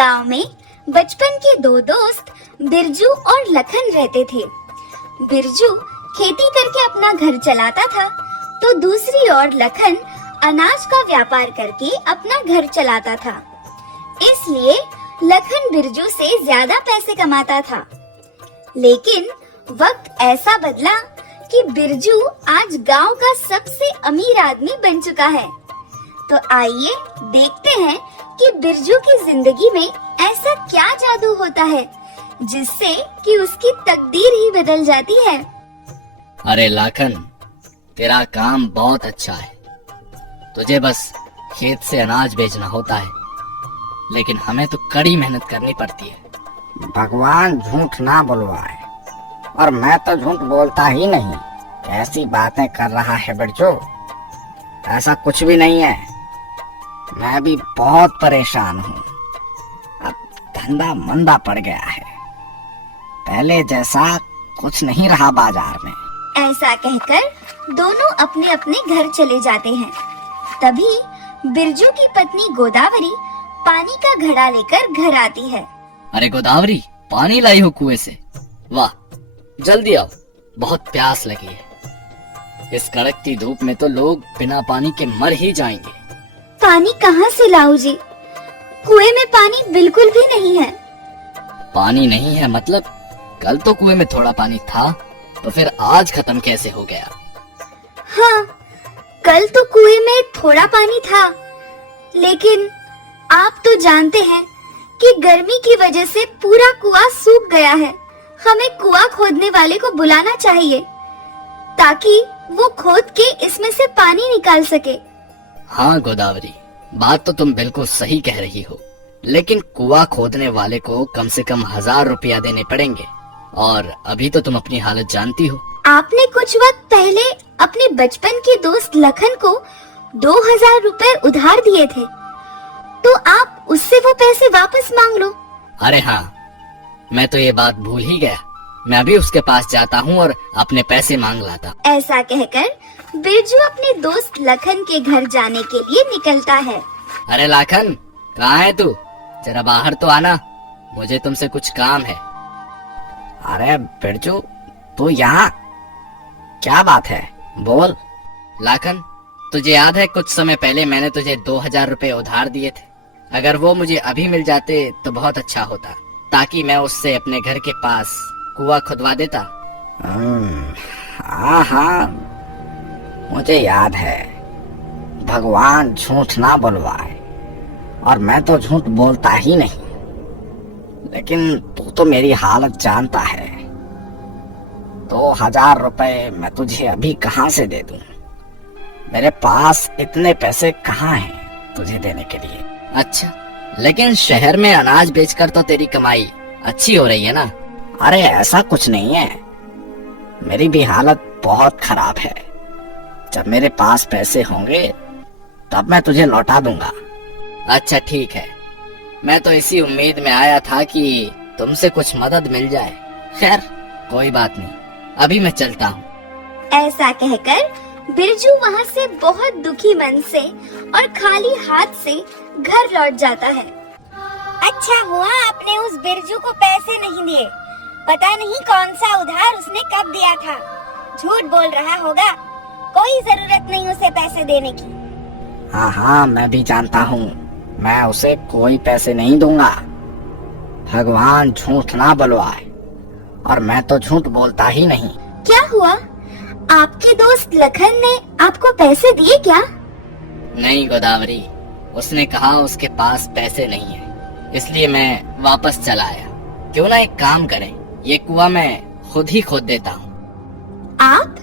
गांव में बचपन के दो दोस्त बिरजू और लखन रहते थे। बिरजू खेती करके अपना घर चलाता था, तो दूसरी ओर लखन अनाज का व्यापार करके अपना घर चलाता था। इसलिए लखन बिरजू से ज्यादा पैसे कमाता था। लेकिन वक्त ऐसा बदला कि बिरजू आज गांव का सबसे अमीर आदमी बन चुका है। तो आइए देखते हैं कि बिरजू की जिंदगी में ऐसा क्या जादू होता है जिससे कि उसकी तकदीर ही बदल जाती है। अरे लाखन, तेरा काम बहुत अच्छा है। तुझे बस खेत से अनाज बेचना होता है, लेकिन हमें तो कड़ी मेहनत करनी पड़ती है। भगवान झूठ ना बुलवाए, और मैं तो झूठ बोलता ही नहीं। कैसी बातें कर रहा है बिरजू, ऐसा कुछ भी नहीं है। मैं भी बहुत परेशान हूँ। अब धंधा मंदा पड़ गया है, पहले जैसा कुछ नहीं रहा बाजार में। ऐसा कहकर दोनों अपने अपने घर चले जाते हैं। तभी बिरजू की पत्नी गोदावरी पानी का घड़ा लेकर घर आती है। अरे गोदावरी, पानी लाई हो कुएं से? वाह, जल्दी आओ, बहुत प्यास लगी है। इस कड़कती धूप में तो लोग बिना पानी के मर ही जाएंगे। पानी कहाँ से लाऊं जी? कुएं में पानी बिल्कुल भी नहीं है। पानी नहीं है मतलब? कल तो कुएं में थोड़ा पानी था, तो फिर आज खत्म कैसे हो गया? हाँ, कल तो कुएं में थोड़ा पानी था, लेकिन आप तो जानते हैं कि गर्मी की वजह से पूरा कुआं सूख गया है। हमें कुआं खोदने वाले को बुलाना चाहिए ताकि वो खोद के इसमें से पानी निकाल सके। हाँ गोदावरी, बात तो तुम बिल्कुल सही कह रही हो, लेकिन कुआं खोदने वाले को कम से कम 1000 रुपया देने पड़ेंगे, और अभी तो तुम अपनी हालत जानती हो। आपने कुछ वक्त पहले अपने बचपन के दोस्त लखन को 2000 रुपए उधार दिए थे, तो आप उससे वो पैसे वापस मांग लो। अरे हाँ, मैं तो ये बात भूल ही गया। मैं अभी उसके पास जाता हूँ और अपने पैसे मांग लाता। ऐसा कहकर बिरजू अपने दोस्त लखन के घर जाने के लिए निकलता है। अरे लाखन, कहाँ है तू? जरा बाहर तो आना, मुझे तुमसे कुछ काम है। अरे बिरजू, तू यहाँ? क्या बात है, बोल। लाखन, तुझे याद है कुछ समय पहले मैंने तुझे 2000 रुपए उधार दिए थे? अगर वो मुझे अभी मिल जाते तो बहुत अच्छा होता, ताकि मैं उससे अपने घर के पास कुआं खुदवा देता। हाँ हाँ, मुझे याद है। भगवान झूठ ना बुलवाए, और मैं तो झूठ बोलता ही नहीं। लेकिन तू तो मेरी हालत जानता है। 2000 रुपए मैं तुझे अभी कहाँ से दे दूं? मेरे पास इतने पैसे कहाँ हैं तुझे देने के लिए। अच्छा, लेकिन शहर में अनाज बेचकर तो तेरी कमाई अच्छी हो रही है ना? अरे ऐसा कुछ नहीं है, मेरी भी हालत बहुत खराब है। जब मेरे पास पैसे होंगे तब मैं तुझे लौटा दूंगा। अच्छा ठीक है, मैं तो इसी उम्मीद में आया था कि तुमसे कुछ मदद मिल जाए। खैर कोई बात नहीं, अभी मैं चलता हूँ। ऐसा कहकर बिरजू वहाँ से बहुत दुखी मन से और खाली हाथ से घर लौट जाता है। अच्छा हुआ आपने उस बिरजू को पैसे नहीं दिए। पता नहीं कौन सा उधार उसने कब दिया था। झूठ बोल रहा होगा, कोई जरूरत नहीं उसे पैसे देने की। हाँ हाँ, मैं भी जानता हूँ, मैं उसे कोई पैसे नहीं दूंगा। भगवान झूठ ना बुलवाए, और मैं तो झूठ बोलता ही नहीं। क्या हुआ? आपके दोस्त लखन ने आपको पैसे दिए क्या? नहीं गोदावरी, उसने कहा उसके पास पैसे नहीं है, इसलिए मैं वापस चला आया। क्यों ना एक काम करें, ये कुआं मैं खुद ही खोद देता हूँ। आप?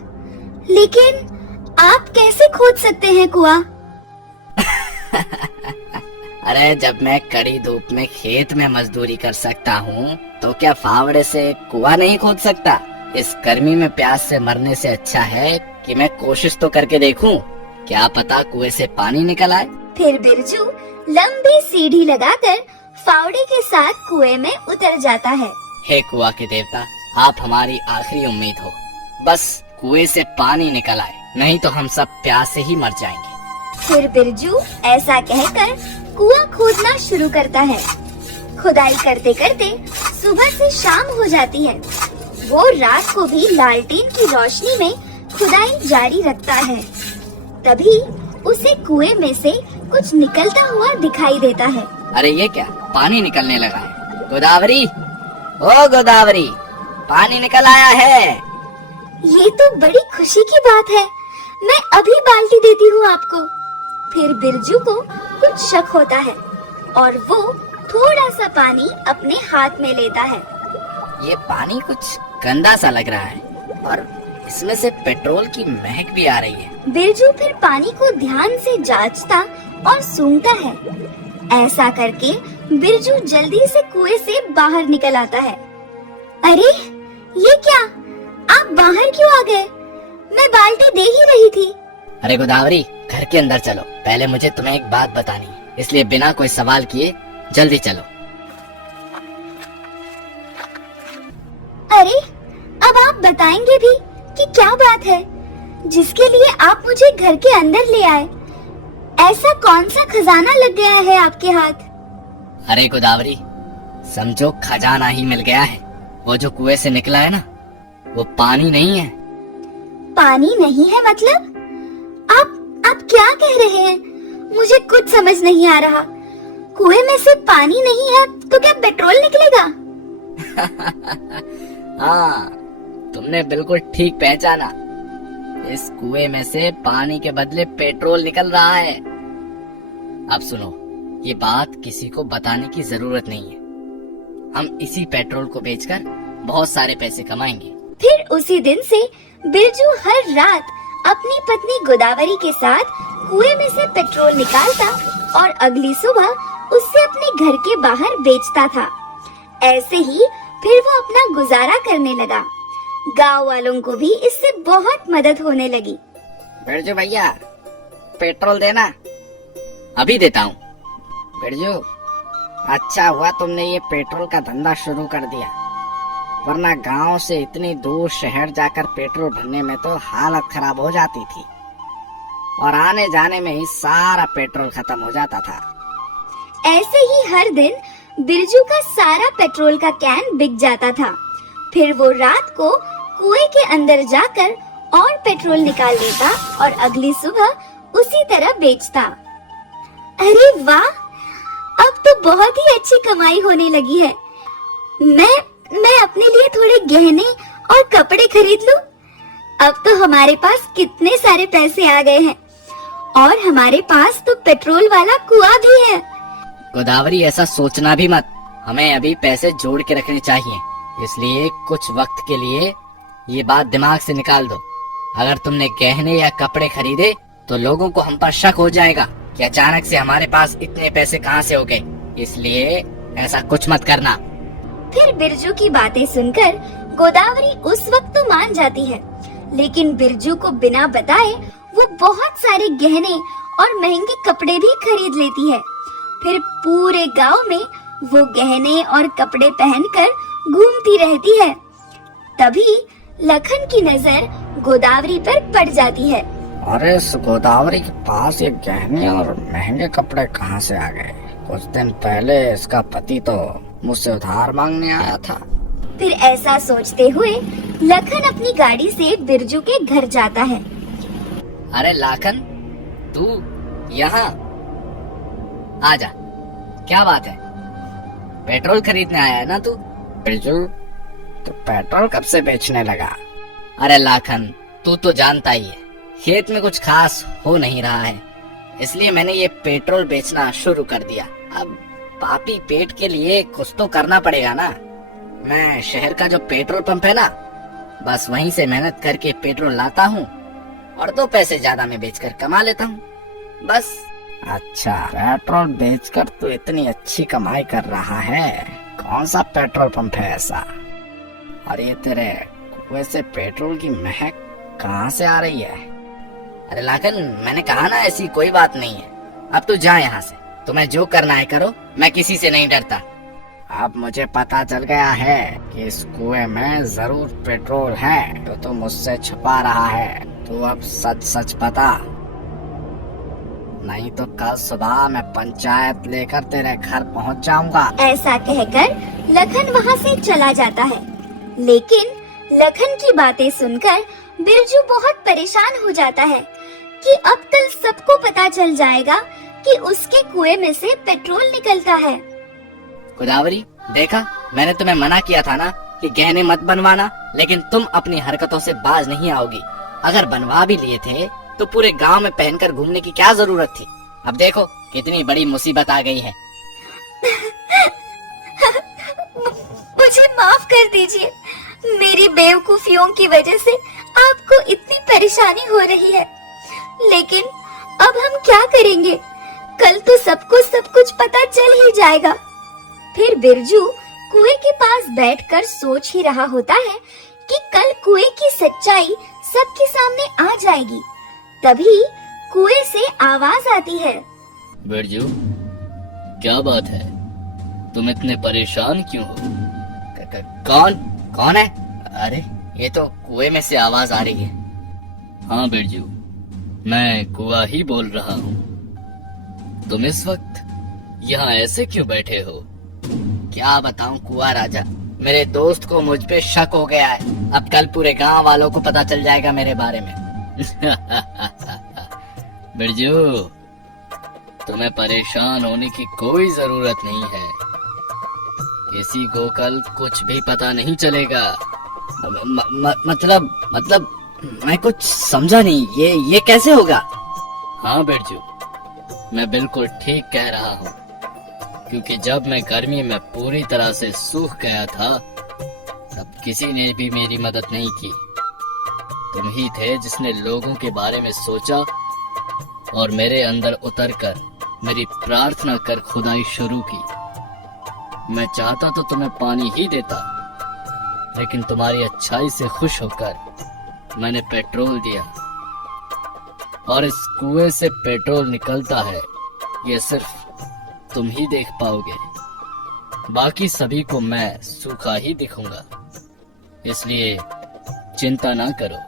लेकिन आप कैसे खोद सकते हैं कुआं? अरे जब मैं कड़ी धूप में खेत में मजदूरी कर सकता हूँ, तो क्या फावड़े से कुआं नहीं खोद सकता? इस गर्मी में प्यास से मरने से अच्छा है कि मैं कोशिश तो करके देखूं, क्या पता कुएं से पानी निकल आए। फिर बिरजू लंबी सीढ़ी लगाकर फावड़े के साथ कुएं में उतर जाता है। हे कुआं के देवता, आप हमारी आखिरी उम्मीद हो। बस कुएं से पानी निकल आए, नहीं तो हम सब प्यास से ही मर जाएंगे। फिर बिरजू ऐसा कहकर कुआं खोदना शुरू करता है। खुदाई करते करते सुबह से शाम हो जाती है। वो रात को भी लालटेन की रोशनी में खुदाई जारी रखता है। तभी उसे कुएं में से कुछ निकलता हुआ दिखाई देता है। अरे ये क्या, पानी निकलने लगा है। गोदावरी, ओ गोदावरी, पानी निकल आया है। ये तो बड़ी खुशी की बात है। मैं अभी बाल्टी देती हूँ आपको। फिर बिरजू को कुछ शक होता है और वो थोड़ा सा पानी अपने हाथ में लेता है। ये पानी कुछ गंदा सा लग रहा है और इसमें से पेट्रोल की महक भी आ रही है। बिरजू फिर पानी को ध्यान से जांचता और सूंघता है। ऐसा करके बिरजू जल्दी से कुएं से बाहर निकल आता है। अरे ये क्या, आप बाहर क्यों आ गए? मैं बाल्टी दे ही रही थी। अरे गोदावरी, घर के अंदर चलो। पहले मुझे तुम्हें एक बात बतानी है, इसलिए बिना कोई सवाल किए जल्दी चलो। अरे अब आप बताएंगे भी कि क्या बात है जिसके लिए आप मुझे घर के अंदर ले आए? ऐसा कौन सा खजाना लग गया है आपके हाथ? अरे गोदावरी, समझो खजाना ही मिल गया है। वो जो कुएं से निकला है ना, वो पानी नहीं है। पानी नहीं है मतलब? आप क्या कह रहे हैं? मुझे कुछ समझ नहीं आ रहा। कुएं में से पानी नहीं है तो क्या पेट्रोल निकलेगा? हाँ, तुमने बिल्कुल ठीक पहचाना। इस कुएं में से पानी के बदले पेट्रोल निकल रहा है। अब सुनो, ये बात किसी को बताने की जरूरत नहीं है। हम इसी पेट्रोल को बेचकर बहुत सारे पैसे कमाएंगे। फिर उसी दिन से बिरजू हर रात अपनी पत्नी गोदावरी के साथ कुएं में से पेट्रोल निकालता और अगली सुबह उससे अपने घर के बाहर बेचता था। ऐसे ही फिर वो अपना गुजारा करने लगा। गांव वालों को भी इससे बहुत मदद होने लगी। बिरजू भैया, पेट्रोल देना। अभी देता हूँ। बिरजू, अच्छा हुआ तुमने ये पेट्रोल का धंधा शुरू कर दिया, वरना गांव से इतनी दूर शहर जाकर पेट्रोल भरने में तो हालत खराब हो जाती थी और आने जाने में ही सारा पेट्रोल खत्म हो जाता था। ऐसे ही हर दिन बिरजू का सारा पेट्रोल का कैन बिक जाता था। फिर वो रात को कुएं के अंदर जाकर और पेट्रोल निकाल लेता और अगली सुबह उसी तरह बेचता। अरे वाह, अब तो बहुत ही अच्छी कमाई होने लगी है। मैं अपने लिए थोड़े गहने और कपड़े खरीद लूं। अब तो हमारे पास कितने सारे पैसे आ गए हैं और हमारे पास तो पेट्रोल वाला कुआं भी है। गोदावरी, ऐसा सोचना भी मत। हमें अभी पैसे जोड़ के रखने चाहिए, इसलिए कुछ वक्त के लिए ये बात दिमाग से निकाल दो। अगर तुमने गहने या कपड़े खरीदे तो लोगों को हम पर शक हो जाएगा कि अचानक से हमारे पास इतने पैसे कहाँ से हो गए। इसलिए ऐसा कुछ मत करना। फिर बिरजू की बातें सुनकर गोदावरी उस वक्त तो मान जाती है, लेकिन बिरजू को बिना बताए वो बहुत सारे गहने और महंगे कपड़े भी खरीद लेती है। फिर पूरे गांव में वो गहने और कपड़े पहनकर घूमती रहती है। तभी लखन की नजर गोदावरी पर पड़ जाती है। अरे इस गोदावरी के पास ये गहने और महंगे कपड़े कहाँ से आ गए? कुछ दिन पहले इसका पति तो मुझसे उधार मांगने आया था। फिर ऐसा सोचते हुए लखन अपनी गाड़ी से बिरजू के घर जाता है। अरे लाखन, तू यहाँ आजा। क्या बात है, पेट्रोल खरीदने आया है ना तू? बिरजू, तो पेट्रोल कब से बेचने लगा? अरे लाखन, तू तो जानता ही है, खेत में कुछ खास हो नहीं रहा है, इसलिए मैंने ये पेट्रोल बेचना शुरू कर दिया। अब पापी पेट के लिए कुछ तो करना पड़ेगा ना। मैं शहर का जो पेट्रोल पंप है ना, बस वहीं से मेहनत करके पेट्रोल लाता हूँ और 2 पैसे ज्यादा में बेचकर कमा लेता हूँ, बस। अच्छा, पेट्रोल बेचकर तू इतनी अच्छी कमाई कर रहा है? कौन सा पेट्रोल पंप है ऐसा? और ये तेरे कुएं से पेट्रोल की महक कहाँ से आ रही है? अरे लाखन, मैंने कहा ना ऐसी कोई बात नहीं है। अब तू जा यहाँ से, तुम्हें जो करना है करो, मैं किसी से नहीं डरता। अब मुझे पता चल गया है कि इस कुएं में जरूर पेट्रोल है, तो तू मुझसे छुपा रहा है। तू अब सच सच बता। नहीं तो कल सुबह मैं पंचायत लेकर तेरे घर पहुंच जाऊंगा। ऐसा कहकर लखन वहाँ से चला जाता है। लेकिन लखन की बातें सुनकर बिरजू बहुत परेशान हो जाता है कि अब कल सबको पता चल जाएगा कि उसके कुएं में से पेट्रोल निकलता है। गोदावरी, देखा, मैंने तुम्हें मना किया था ना कि गहने मत बनवाना, लेकिन तुम अपनी हरकतों से बाज नहीं आओगी। अगर बनवा भी लिए थे तो पूरे गांव में पहनकर घूमने की क्या जरूरत थी। अब देखो कितनी बड़ी मुसीबत आ गई है। मुझे माफ कर दीजिए, मेरी बेवकूफियों की वजह से आपको इतनी परेशानी हो रही है। लेकिन अब हम क्या करेंगे? कल तो सबको सब कुछ पता चल ही जाएगा। फिर बिरजू कुएं के पास बैठकर सोच ही रहा होता है कि कल कुएं की सच्चाई सबके सामने आ जाएगी। तभी कुएं से आवाज आती है। बिरजू, क्या बात है? तुम इतने परेशान क्यों हो? कौन है? अरे, ये तो कुएं में से आवाज आ रही है। हाँ बिरजू, मैं कुआं ही बोल रहा हूँ। तुम इस वक्त यहाँ ऐसे क्यों बैठे हो? क्या बताऊं कुआं राजा, मेरे दोस्त को मुझ पे शक हो गया है। अब कल पूरे गांव वालों को पता चल जाएगा मेरे बारे में। बिरजू, तुम्हें परेशान होने की कोई जरूरत नहीं है। किसी को कल कुछ भी पता नहीं चलेगा। मतलब मैं कुछ समझा नहीं, ये कैसे होगा? हाँ बिरजू, मैं बिल्कुल ठीक कह रहा हूँ, क्योंकि जब मैं गर्मी में पूरी तरह से सूख गया था तब किसी ने भी मेरी मदद नहीं की। तुम ही थे जिसने लोगों के बारे में सोचा और मेरे अंदर उतरकर मेरी प्रार्थना कर खुदाई शुरू की। मैं चाहता तो तुम्हें पानी ही देता, लेकिन तुम्हारी अच्छाई से खुश होकर मैंने पेट्रोल दिया। और इस कुएं से पेट्रोल निकलता है, ये सिर्फ तुम ही देख पाओगे। बाकी सभी को मैं सूखा ही दिखूंगा, इसलिए चिंता ना करो।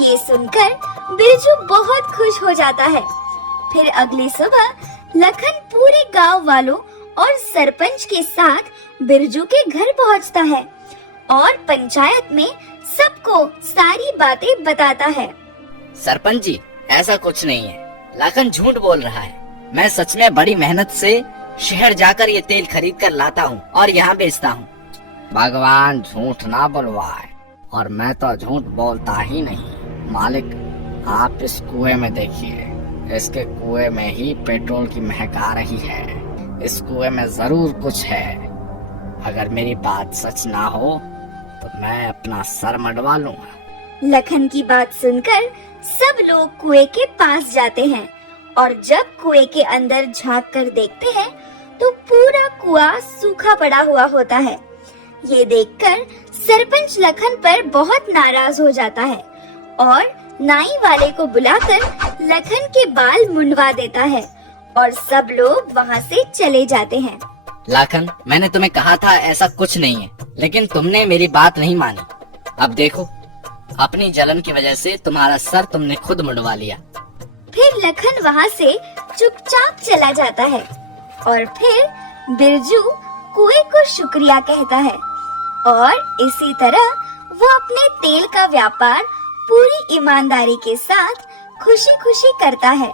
ये सुनकर बिरजू बहुत खुश हो जाता है। फिर अगली सुबह लखन पूरे गांव वालों और सरपंच के साथ बिरजू के घर पहुंचता है और पंचायत में सबको सारी बातें बताता है। सरपंच जी, ऐसा कुछ नहीं है, लखन झूठ बोल रहा है। मैं सच में बड़ी मेहनत से शहर जाकर ये तेल खरीद कर लाता हूँ और यहाँ बेचता हूँ। भगवान झूठ ना बुलवाए, और मैं तो झूठ बोलता ही नहीं। मालिक, आप इस कुएं में देखिए, इसके कुएं में ही पेट्रोल की महक आ रही है। इस कुएं में जरूर कुछ है। अगर मेरी बात सच ना हो तो मैं अपना सर मडवा लूंगा। लखन की बात सुनकर सब लोग कुएं के पास जाते हैं और जब कुएं के अंदर झांक कर देखते हैं तो पूरा कुआं सूखा पड़ा हुआ होता है। ये देखकर सरपंच लखन पर बहुत नाराज हो जाता है और नाई वाले को बुलाकर लखन के बाल मुंडवा देता है और सब लोग वहाँ से चले जाते हैं। लखन, मैंने तुम्हें कहा था ऐसा कुछ नहीं है, लेकिन तुमने मेरी बात नहीं मानी। अब देखो, अपनी जलन की वजह से तुम्हारा सर तुमने खुद मुंडवा लिया। फिर लखन वहाँ से चुपचाप चला जाता है और फिर बिरजू कुएं को शुक्रिया कहता है और इसी तरह वो अपने तेल का व्यापार पूरी ईमानदारी के साथ खुशी खुशी करता है।